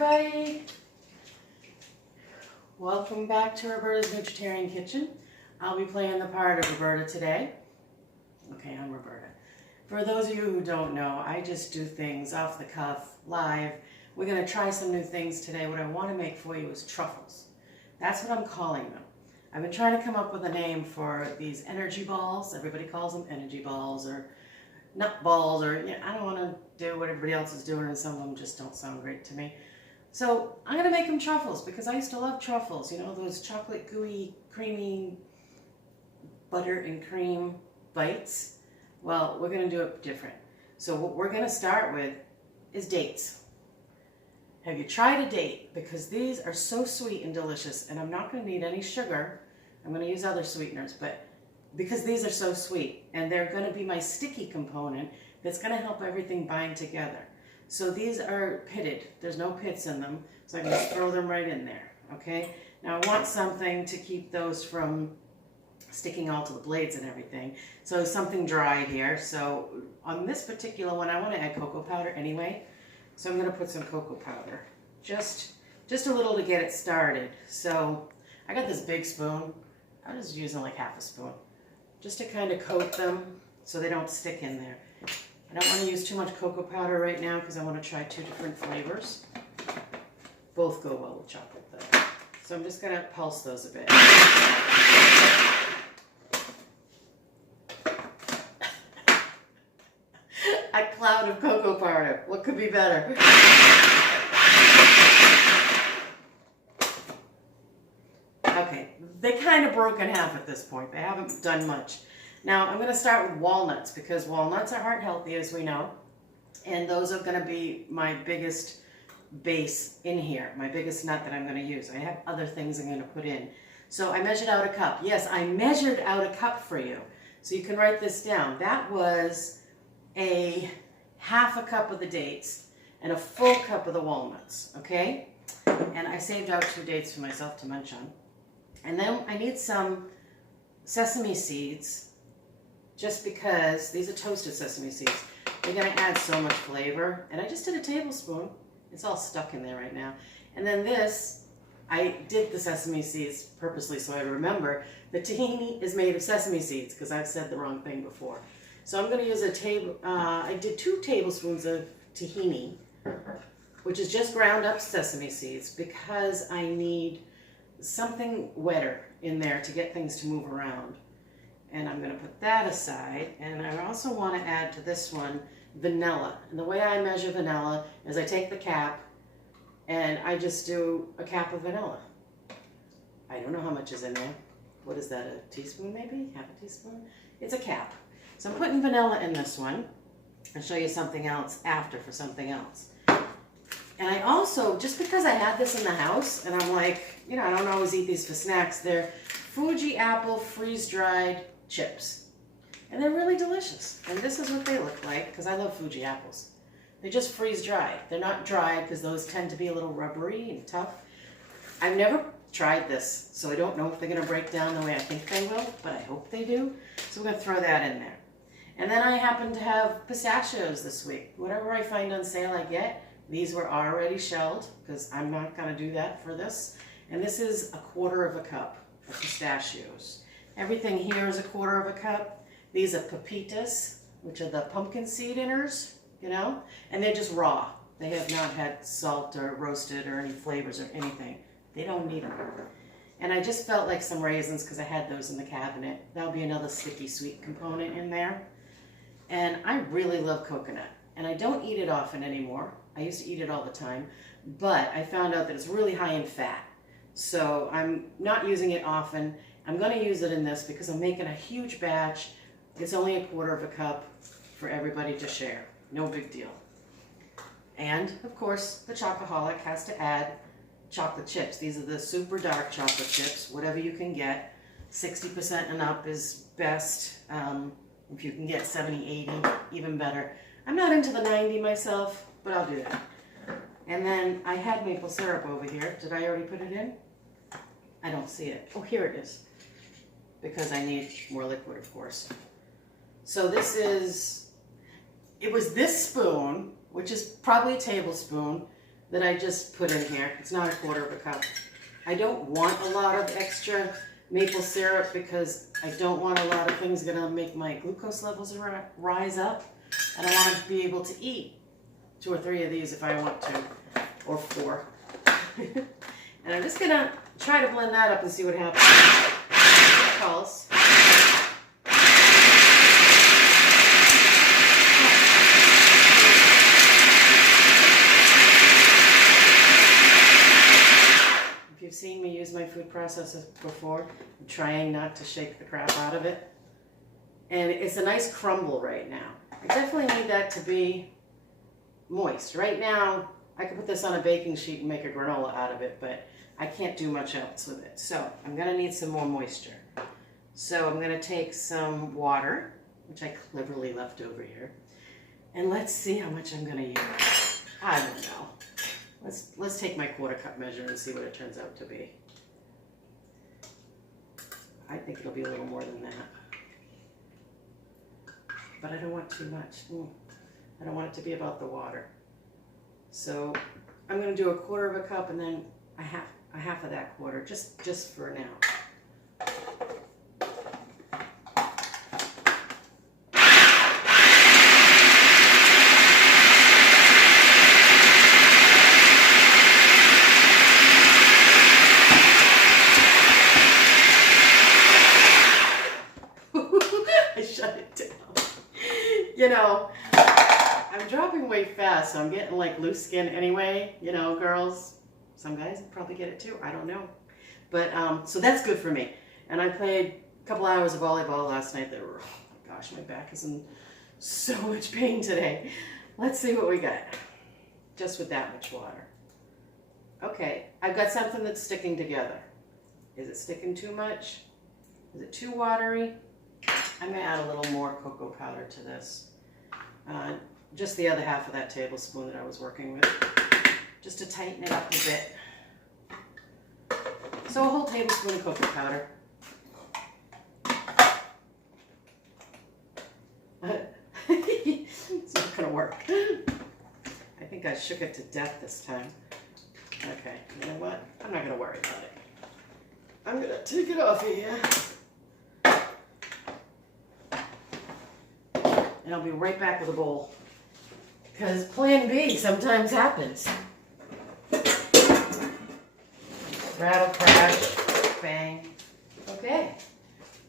everybody. Welcome back to Roberta's Vegetarian Kitchen. I'll be playing the part of Roberta today. Okay, I'm Roberta. For those of you who don't know, I just do things off the cuff, live. We're going to try some new things today. What I want to make for you is truffles. That's what I'm calling them. I've been trying to come up with a name for these energy balls. Everybody calls them energy balls or nut balls, or I don't want to do what everybody else is doing, and some of them just don't sound great to me. So I'm going to make them truffles because I used to love truffles. You know, those chocolate gooey, creamy butter and cream bites. Well, we're going to do it different. So what we're going to start with is dates. Have you tried a date? Because these are so sweet and delicious, and I'm not going to need any sugar. I'm going to use other sweeteners, but because these are so sweet, and they're going to be my sticky component that's going to help everything bind together. So these are pitted. There's no pits in them, so I can just throw them right in there, okay? Now I want something to keep those from sticking all to the blades and everything. So something dry here. So on this particular one, I want to add cocoa powder anyway. So I'm going to put some cocoa powder, just a little to get it started. So I got this big spoon. I'm just using like half a spoon, just to kind of coat them so they don't stick in there. I don't want to use too much cocoa powder right now because I want to try two different flavors. Both go well with chocolate though. So I'm just going to pulse those a bit. A cloud of cocoa powder. What could be better? Okay, they kind of broke in half at this point. They haven't done much. Now I'm going to start with walnuts because walnuts are heart healthy, as we know, and those are going to be my biggest base in here, my biggest nut that I'm going to use. I have other things I'm going to put in. So I measured out a cup. Yes, I measured out a cup for you. So you can write this down. That was a half a cup of the dates and a full cup of the walnuts, okay? And I saved out 2 dates for myself to munch on. And then I need some sesame seeds, just because these are toasted sesame seeds. They're going to add so much flavor. And I just did a tablespoon. It's all stuck in there right now. And then this, I did the sesame seeds purposely so I remember. The tahini is made of sesame seeds because I've said the wrong thing before. So I'm going to use I did 2 tablespoons of tahini, which is just ground up sesame seeds, because I need something wetter in there to get things to move around. And I'm going to put that aside. And I also want to add to this one vanilla. And the way I measure vanilla is I take the cap and I just do a cap of vanilla. I don't know how much is in there. What is that, a teaspoon maybe? Half a teaspoon? It's a cap. So I'm putting vanilla in this one. I'll show you something else after for something else. And I also, just because I had this in the house, and I'm like, you know, I don't always eat these for snacks, they're Fuji apple freeze-dried chips. And they're really delicious. And this is what they look like, because I love Fuji apples. They just freeze-dried. They're not dried, because those tend to be a little rubbery and tough. I've never tried this, so I don't know if they're going to break down the way I think they will, but I hope they do. So I'm going to throw that in there. And then I happen to have pistachios this week. Whatever I find on sale I get. These were already shelled because I'm not going to do that for this. And this is 1/4 cup of pistachios. Everything here is 1/4 cup. These are pepitas, which are the pumpkin seed inners, you know, and they're just raw. They have not had salt or roasted or any flavors or anything. They don't need them. And I just felt like some raisins because I had those in the cabinet. That'll be another sticky sweet component in there. And I really love coconut. And I don't eat it often anymore. I used to eat it all the time, but I found out that it's really high in fat. So I'm not using it often. I'm going to use it in this because I'm making a huge batch. It's only 1/4 cup for everybody to share. No big deal. And of course, the chocoholic has to add chocolate chips. These are the super dark chocolate chips, whatever you can get. 60% and up is best. If you can get 70, 80, even better. I'm not into the 90 myself, but I'll do that. And then I had maple syrup over here. Did I already put it in? I don't see it. Oh, here it is. Because I need more liquid, of course. So this is, it was this spoon, which is probably a tablespoon, that I just put in here. It's not a quarter of a cup. I don't want a lot of extra maple syrup because I don't want a lot of things gonna make my glucose levels rise up. And I want to be able to eat 2 or 3 of these if I want to, or 4. And I'm just gonna try to blend that up and see what happens. Pulse. If you've seen me use my food processor before, I'm trying not to shake the crap out of it. And it's a nice crumble right now. I definitely need that to be moist. Right now, I could put this on a baking sheet and make a granola out of it, but I can't do much else with it. So I'm gonna need some more moisture. So I'm gonna take some water, which I cleverly left over here, and let's see how much I'm gonna use. I don't know. Let's take my quarter cup measure and see what it turns out to be. I think it'll be a little more than that. But I don't want too much. I don't want it to be about the water. So I'm going to do a quarter of a cup and then a half of that quarter, just for now. I shut it down. You know, I'm dropping way fast, so I'm getting like loose skin anyway. You know, girls, some guys probably get it too. I don't know. But, so that's good for me. And I played a couple hours of volleyball last night. Oh my gosh, my back is in so much pain today. Let's see what we got. Just with that much water. Okay, I've got something that's sticking together. Is it sticking too much? Is it too watery? I'm going to add a little more cocoa powder to this. Just the other half of that tablespoon that I was working with, just to tighten it up a bit. So a whole tablespoon of cocoa powder. It's not going to work. I think I shook it to death this time. Okay, you know what? I'm not going to worry about it. I'm going to take it off of here. And I'll be right back with a bowl. Because plan B sometimes happens. Rattle, crash, bang. Okay,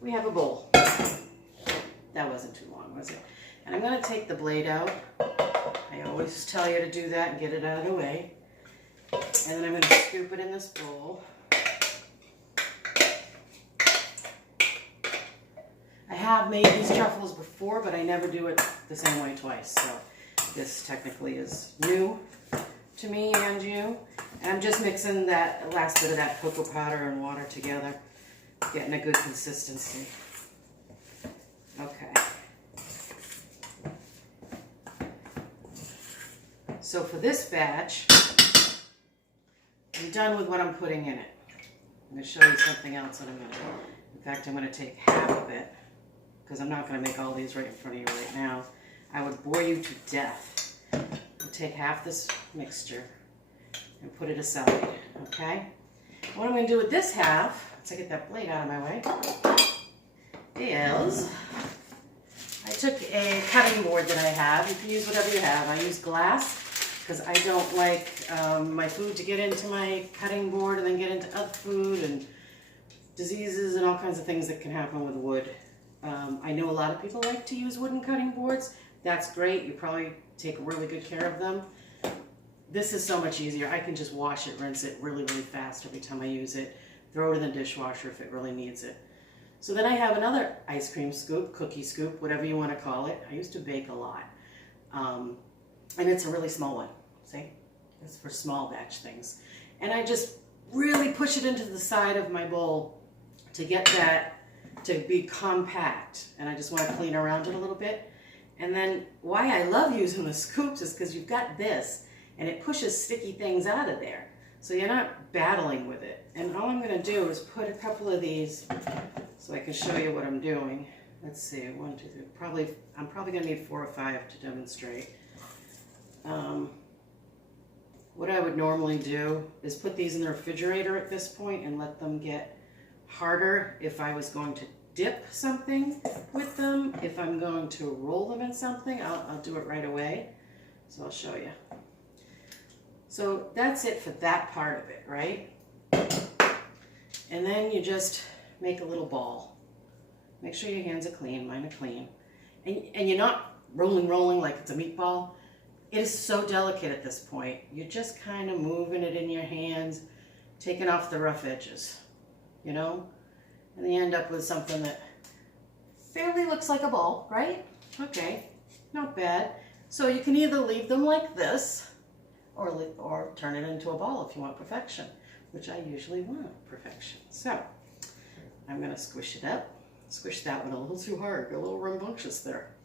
we have a bowl. That wasn't too long, was it? And I'm going to take the blade out. I always tell you to do that and get it out of the way. And then I'm going to scoop it in this bowl. I have made these truffles before, but I never do it the same way twice. So this technically is new to me and you. And I'm just mixing that last bit of that cocoa powder and water together, getting a good consistency. Okay. So for this batch, I'm done with what I'm putting in it. I'm going to show you something else in a minute. In fact, I'm going to take half of it, because I'm not going to make all these right in front of you right now. I would bore you to death. I'll take half this mixture and put it aside, okay? What I'm going to do with this half, once I get that blade out of my way, is I took a cutting board that I have. You can use whatever you have. I use glass because I don't like my food to get into my cutting board and then get into other food and diseases and all kinds of things that can happen with wood. I know a lot of people like to use wooden cutting boards. That's great. You probably take really good care of them. This is so much easier. I can just wash it, rinse it really, really fast every time I use it. Throw it in the dishwasher if it really needs it. So then I have another ice cream scoop, cookie scoop, whatever you want to call it. I used to bake a lot. And it's a really small one. See? It's for small batch things. And I just really push it into the side of my bowl to get that to be compact. And I just want to clean around it a little bit. And then why I love using the scoops is because you've got this and it pushes sticky things out of there. So you're not battling with it. And all I'm going to do is put a couple of these so I can show you what I'm doing. Let's see, 1, 2, 3. I'm probably going to need 4 or 5 to demonstrate. what I would normally do is put these in the refrigerator at this point and let them get harder if I was going to dip something with them. If I'm going to roll them in something, I'll do it right away. So I'll show you. So that's it for that part of it, right? And then you just make a little ball. Make sure your hands are clean, mine are clean. And you're not rolling like it's a meatball. It is so delicate at this point. You're just kind of moving it in your hands, taking off the rough edges, you know? And then you end up with something that fairly looks like a ball, right? Okay, not bad. So you can either leave them like this or turn it into a ball if you want perfection, which I usually want perfection. So I'm gonna squish it up. Squish that one a little too hard, a little rambunctious there.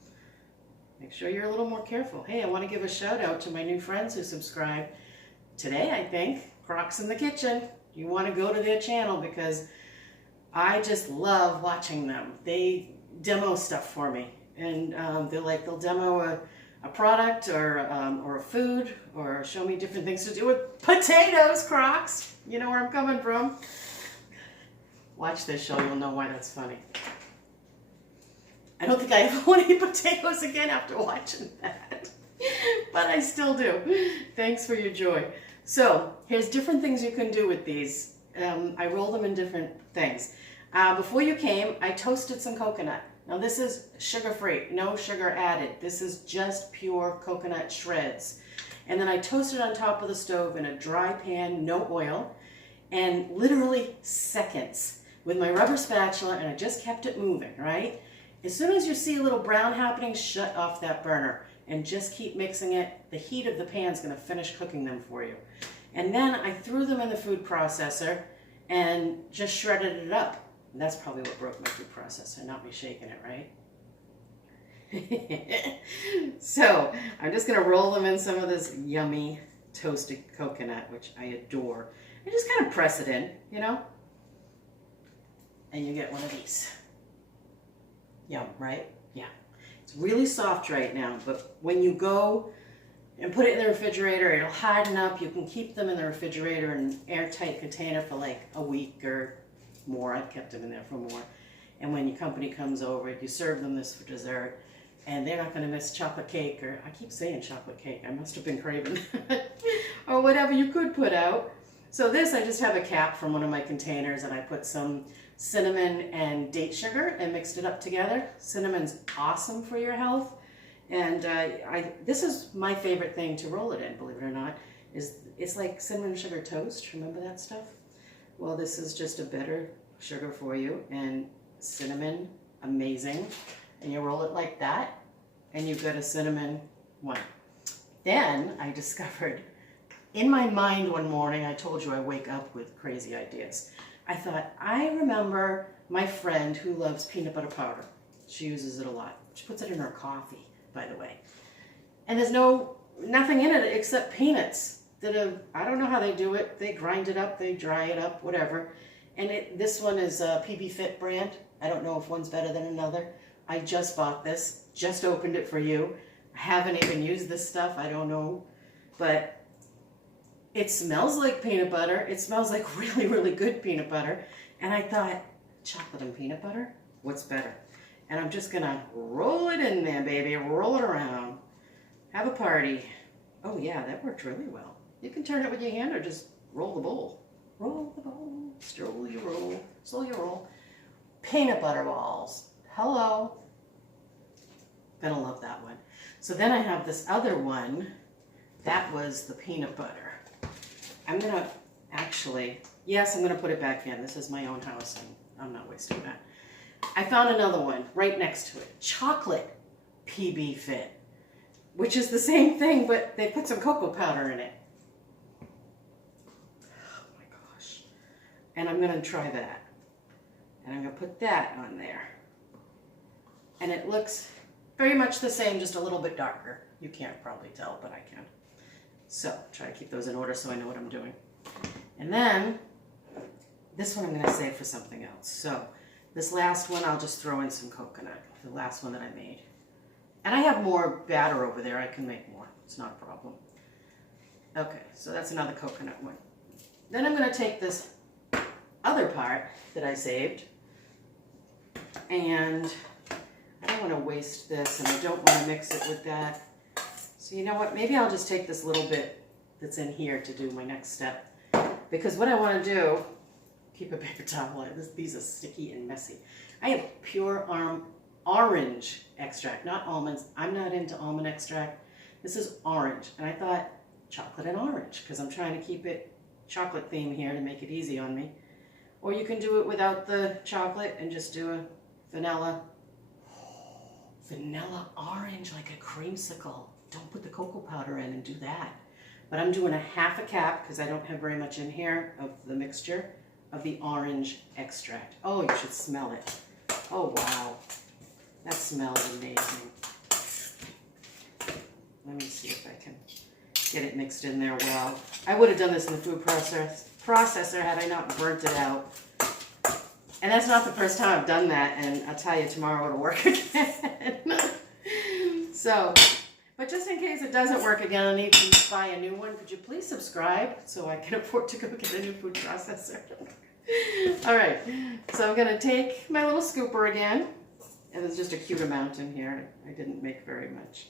Make sure you're a little more careful. Hey, I want to give a shout out to my new friends who subscribed today, I think, Crocs in the Kitchen. You want to go to their channel because I just love watching them. They demo stuff for me, and they'll demo a product or a food, or show me different things to do with potatoes, Crocs. You know where I'm coming from. Watch this show, you'll know why that's funny. I don't think I ever want to eat potatoes again after watching that, but I still do. Thanks for your joy. So here's different things you can do with these. I roll them in different things. Before you came, I toasted some coconut. Now this is sugar-free, no sugar added. This is just pure coconut shreds. And then I toasted on top of the stove in a dry pan, no oil, and literally seconds with my rubber spatula, and I just kept it moving, right? As soon as you see a little brown happening, shut off that burner and just keep mixing it. The heat of the pan is going to finish cooking them for you. And then I threw them in the food processor and just shredded it up. And that's probably what broke my food processor, not me shaking it, right? So I'm just going to roll them in some of this yummy toasted coconut, which I adore. And just kind of press it in, you know? And you get one of these. Yum, right? Yeah. It's really soft right now, but when you go and put it in the refrigerator, it'll harden up. You can keep them in the refrigerator in an airtight container for like a week or more. I've kept them in there for more. And when your company comes over, you serve them this for dessert, and they're not going to miss chocolate cake, or I keep saying chocolate cake. I must have been craving or whatever you could put out. So this, I just have a cap from one of my containers, and I put some cinnamon and date sugar and mixed it up together. Cinnamon's awesome for your health, and this is my favorite thing to roll it in, believe it or not. It's like cinnamon and sugar toast. Remember that stuff? Well, this is just a better sugar for you, and cinnamon, amazing. And you roll it like that, and you've got a cinnamon one. Then I discovered, in my mind one morning, I told you I wake up with crazy ideas. I thought, I remember my friend who loves peanut butter powder. She uses it a lot. She puts it in her coffee, by the way. And there's nothing in it except peanuts that I don't know how they do it. They grind it up, they dry it up, whatever. And this one is a PB Fit brand. I don't know if one's better than another. I just bought this, just opened it for you. I haven't even used this stuff, I don't know. But it smells like peanut butter. It smells like really, really good peanut butter. And I thought, chocolate and peanut butter? What's better? And I'm just gonna roll it in there, baby. Roll it around. Have a party. Oh yeah, that worked really well. You can turn it with your hand or just roll the bowl. Roll the bowl. Stroll your roll. Slow your roll. Peanut butter balls. Hello. Gonna love that one. So then I have this other one. That was the peanut butter. I'm going to actually, yes, I'm going to put it back in. This is my own house, and I'm not wasting that. I found another one right next to it. Chocolate PB Fit, which is the same thing, but they put some cocoa powder in it. Oh my gosh. And I'm going to try that. And I'm going to put that on there. And it looks very much the same, just a little bit darker. You can't probably tell, but I can. So try to keep those in order so I know what I'm doing. And then this one I'm going to save for something else. So this last one I'll just throw in some coconut, the last one that I made. And I have more batter over there. I can make more. It's not a problem. Okay, so that's another coconut one. Then I'm going to take this other part that I saved, and I don't want to waste this, and I don't want to mix it with that. So you know what, maybe I'll just take this little bit that's in here to do my next step. Because what I want to do, keep a paper towel, these are sticky and messy. I have pure orange extract, not almonds. I'm not into almond extract. This is orange, and I thought chocolate and orange, because I'm trying to keep it chocolate theme here to make it easy on me. Or you can do it without the chocolate and just do a vanilla orange, like a creamsicle. Don't put the cocoa powder in and do that. But I'm doing a half a cap, because I don't have very much in here of the mixture of the orange extract. Oh, you should smell it. Oh, wow. That smells amazing. Let me see if I can get it mixed in there well. I would have done this in the food processor had I not burnt it out. And that's not the first time I've done that, and I'll tell you, tomorrow it'll work again. So, but just in case it doesn't work again, I need to buy a new one. Could you please subscribe so I can afford to go get a new food processor? All right, so I'm gonna take my little scooper again, and there's just a cute amount in here. I didn't make very much.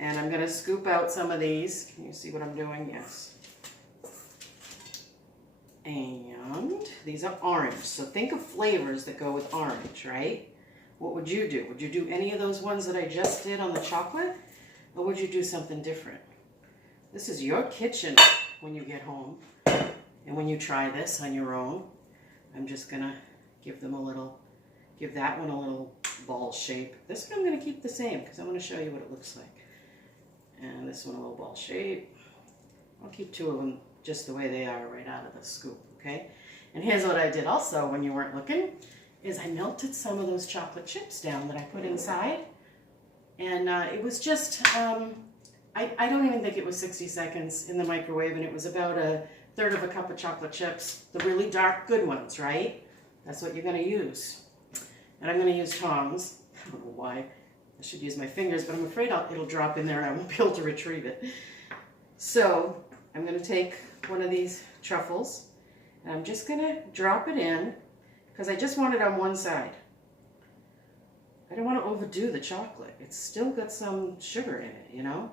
And I'm gonna scoop out some of these. Can you see what I'm doing? Yes. And these are orange. So think of flavors that go with orange, right? What would you do? Would you do any of those ones that I just did on the chocolate? Or would you do something different? This is your kitchen when you get home. And when you try this on your own, I'm just gonna give that one a little ball shape. This one I'm gonna keep the same because I want to show you what it looks like. And this one a little ball shape. I'll keep two of them just the way they are right out of the scoop, okay? And here's what I did also when you weren't looking, is I melted some of those chocolate chips down that I put inside. And it was just, I don't even think it was 60 seconds in the microwave, and it was about a third of a cup of chocolate chips, the really dark good ones, right? That's what you're gonna use. And I'm gonna use tongs. I don't know why. I should use my fingers, but I'm afraid it'll drop in there and I won't be able to retrieve it. So I'm gonna take one of these truffles, and I'm just gonna drop it in, because I just want it on one side. I don't want to overdo the chocolate. It's still got some sugar in it, you know?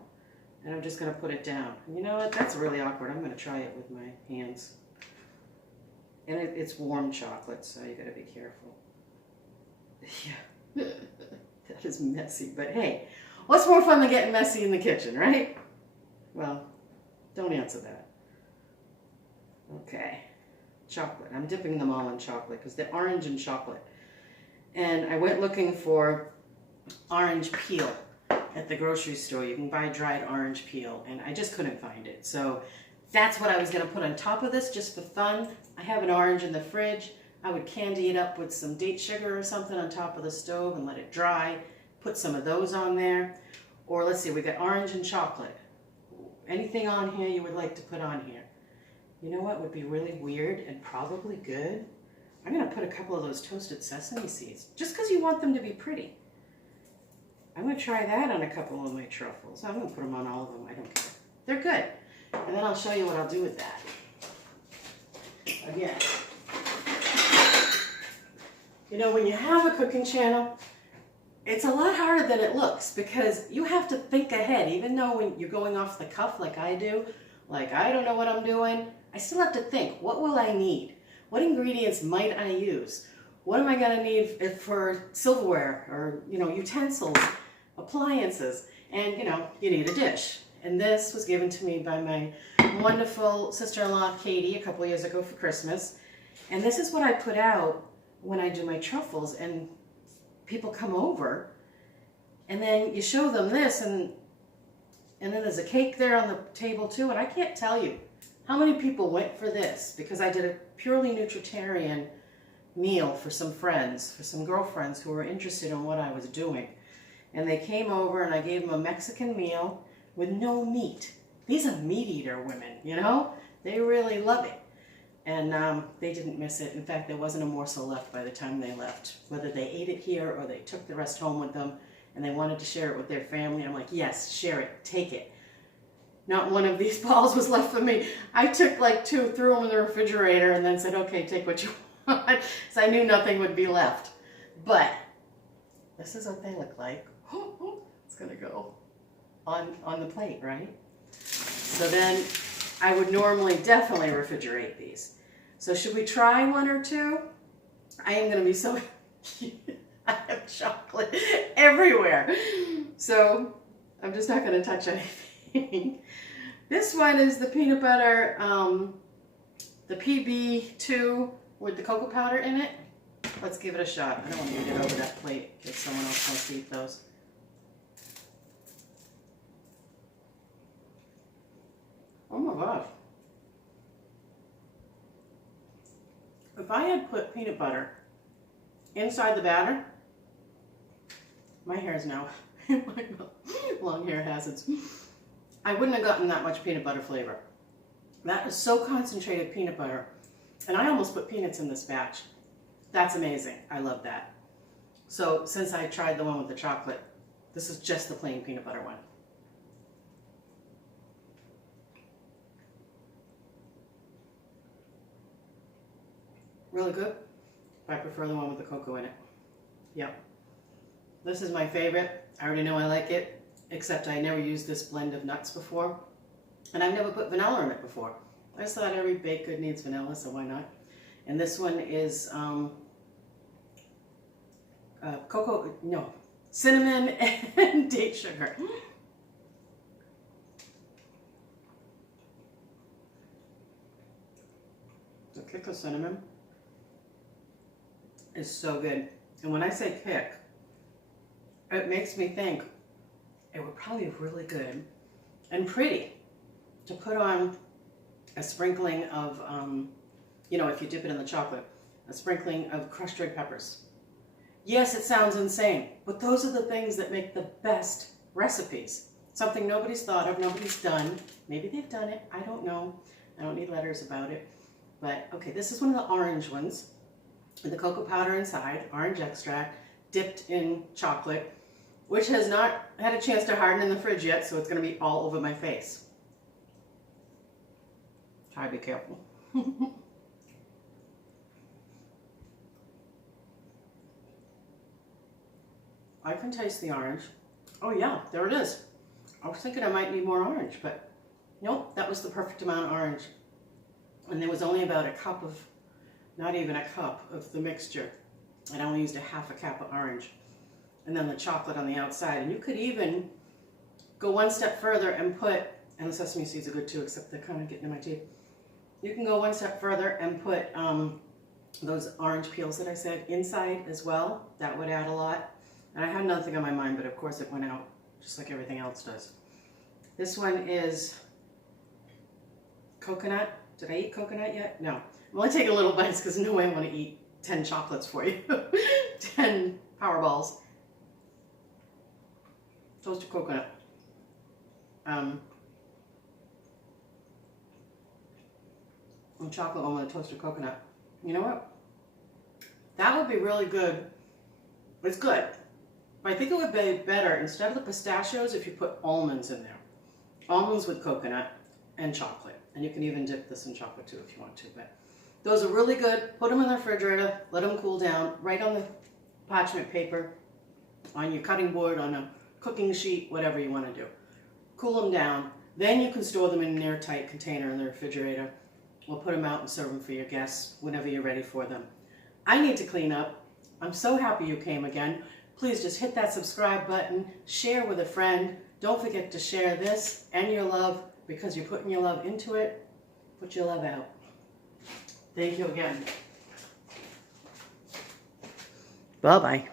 And I'm just gonna put it down. And you know what? That's really awkward. I'm gonna try it with my hands. And it's warm chocolate, so you gotta be careful. Yeah, that is messy, but hey, what's more fun than getting messy in the kitchen, right? Well, don't answer that. Okay, chocolate. I'm dipping them all in chocolate because they're orange and chocolate. And I went looking for orange peel at the grocery store. You can buy dried orange peel, and I just couldn't find it. So that's what I was going to put on top of this just for fun. I have an orange in the fridge. I would candy it up with some date sugar or something on top of the stove and let it dry. Put some of those on there. Or let's see, we got orange and chocolate. Anything on here you would like to put on here? You know what would be really weird and probably good? I'm going to put a couple of those toasted sesame seeds, just because you want them to be pretty. I'm going to try that on a couple of my truffles. I'm going to put them on all of them. I don't care. They're good. And then I'll show you what I'll do with that. Again, you know, when you have a cooking channel, it's a lot harder than it looks, because you have to think ahead. Even though when you're going off the cuff like I do, like I don't know what I'm doing, I still have to think, what will I need? What ingredients might I use? What am I going to need for silverware or, you know, utensils, appliances? And, you know, you need a dish. And this was given to me by my wonderful sister-in-law, Katie, a couple years ago for Christmas. And this is what I put out when I do my truffles, and people come over, and then you show them this, and then there's a cake there on the table too, and I can't tell you how many people went for this, because I did a purely nutritarian meal for some friends, for some girlfriends who were interested in what I was doing. And they came over and I gave them a Mexican meal with no meat. These are meat eater women, you know? They really love it. And they didn't miss it. In fact, there wasn't a morsel left by the time they left. Whether they ate it here or they took the rest home with them and they wanted to share it with their family, I'm like, yes, share it, take it. not one of these balls was left for me. I took like 2, threw them in the refrigerator, and then said, okay, take what you want, because I knew nothing would be left. But this is what they look like. It's gonna go on the plate, right? So then I would normally definitely refrigerate these. So should we try 1 or 2? I am gonna be so I have chocolate everywhere. So I'm just not gonna touch anything. This one is the peanut butter, the PB2 with the cocoa powder in it. Let's give it a shot. I don't want to get over that plate in case someone else wants to eat those. Oh my gosh. If I had put peanut butter inside the batter, my hair is now, long hair hazards. I wouldn't have gotten that much peanut butter flavor. That is so concentrated peanut butter. And I almost put peanuts in this batch. That's amazing. I love that. So since I tried the one with the chocolate, this is just the plain peanut butter one. Really good. I prefer the one with the cocoa in it. Yep. This is my favorite. I already know I like it, except I never used this blend of nuts before. And I've never put vanilla in it before. I just thought every baked good needs vanilla, so why not? And this one is cinnamon and date sugar. The kick of cinnamon is so good. And when I say kick, it makes me think it would probably be really good and pretty to put on a sprinkling of, if you dip it in the chocolate, a sprinkling of crushed red peppers. Yes, it sounds insane, but those are the things that make the best recipes. Something nobody's thought of, nobody's done. Maybe they've done it, I don't know. I don't need letters about it. But, okay, this is one of the orange ones. With the cocoa powder inside, orange extract, dipped in chocolate, which has not had a chance to harden in the fridge yet, so it's going to be all over my face. Try to be careful. I can taste the orange. Oh yeah, there it is. I was thinking I might need more orange, but nope, that was the perfect amount of orange. And there was only about a cup of, not even a cup of the mixture. I only used a half a cup of orange. And then the chocolate on the outside. And you could even go one step further and put, and the sesame seeds are good too, except they're kind of getting in my teeth. You can go one step further and put those orange peels that I said inside as well. That would add a lot. And I had another thing on my mind, but of course it went out just like everything else does. This one is coconut. Did I eat coconut yet? No. I'm only taking little bites because no way I want to eat 10 chocolates for you. 10 Powerballs. Toasted coconut. And chocolate one with a toasted coconut. You know what? That would be really good. It's good. But I think it would be better instead of the pistachios if you put almonds in there. Almonds with coconut and chocolate. And you can even dip this in chocolate too if you want to. But those are really good. Put them in the refrigerator. Let them cool down. Right on the parchment paper, on your cutting board, on a cooking sheet, whatever you want to do. Cool them down. Then you can store them in an airtight container in the refrigerator. Or put them out and serve them for your guests whenever you're ready for them. I need to clean up. I'm so happy you came again. Please just hit that subscribe button, share with a friend. Don't forget to share this and your love because you're putting your love into it. Put your love out. Thank you again. Bye-bye.